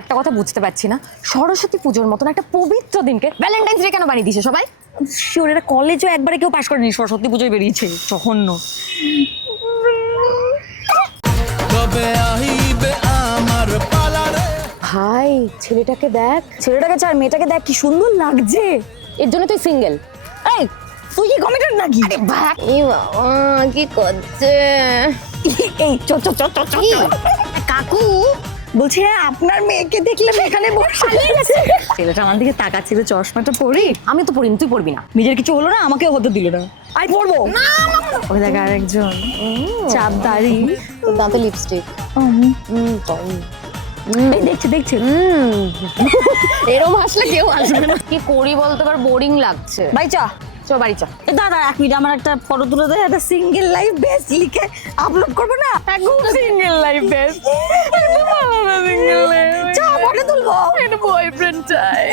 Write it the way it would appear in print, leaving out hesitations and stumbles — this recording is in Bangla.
একটা কথা বুঝতে পারছি না, সরস্বতী পুজোর মতন একটা পবিত্র দিনকে ভ্যালেন্টাইন্স ডে কেন বানিয়ে দিছে সবাই? শিওর এটা কলেজও একবারে কেউ পাশ করেনি, সরস্বতী পুজোয় বেরিয়েছে জঘন্য। ভাই ছেলেটাকে দেখ, ছেলেটাকে চার মেয়েটাকে দেখ কি সুন্দর লাগছে। এর জন্য তুই সিঙ্গেল? এই তুই কি কমিটেড নাকি? এই বাবা কি করছে? এই চল চল চল চল চল। কাকু বলছি হ্যাঁ আপনার মেয়েকে দেখলাম এখানে বসে আছে। ছেলেটা আমার দিকে তাকাচ্ছিল, চশমাটা পরি। আমি তো পড়িনি, তুই পড়বি না। নিজের কিছু হলো না, আমাকেও হতে দিল না। আই পড়বো। ওই দেখ আরেকজন চাপ দাড়ি, তোর দাঁতে লিপস্টিক। এই দেখছে দেখছে। এরম হাসলে কেউ আসবে না। কি করি বলতে পার, বোরিং লাগছে। ভাই চা চ বাড়ি চ। এ দাদা এক মিনিট, আমার একটা ফটো তুলে দে, একটা সিঙ্গেল লাইফ বেস্ট লিখে আপলোড করবো না? একদম সিঙ্গেল লাইফ বেস্ট। চা ফটো তুলবো। বয়ফ্রেন্ড চাই।